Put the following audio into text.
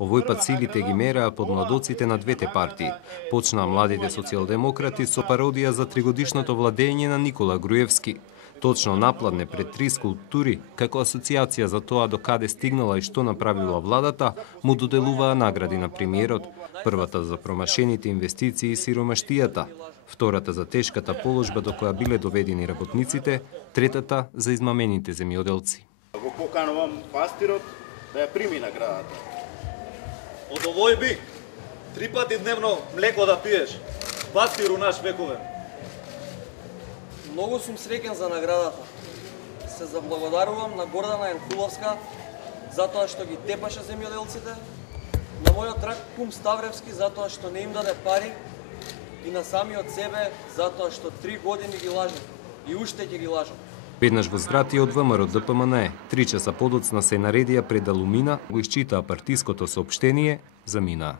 Овој пат силите ги мереа под младоците на двете партии. Почнаа младите социјалдемократи со пародија за тригодишното владење на Никола Груевски. Точно напладне пред 3 скулптури, како асоциација за тоа докаде стигнала и што направила владата, му доделуваа награди на премиерот. Првата за промашените инвестиции и сиромаштијата, втората за тешката положба до која биле доведени работниците, третата за измамените земјоделци. Го поканувам пастирот да ја прими наградата. Од овој бик, 3 пати дневно млеко да пиеш, пастиру наш вековен. Многу сум среќен за наградата. Се заблагодарувам на Гордана Јанкуловска затоа што ги тепаше земјоделците, на мојот драг кум Ставревски затоа што не им даде пари и на самиот себе затоа што 3 години ги лажат и уште ќе ги лажат. Веднаш возврати од ВМРО ДПМН. 3 часа подоцна се наредија пред Алумина, го исчитаа партиското соопштение за Мина.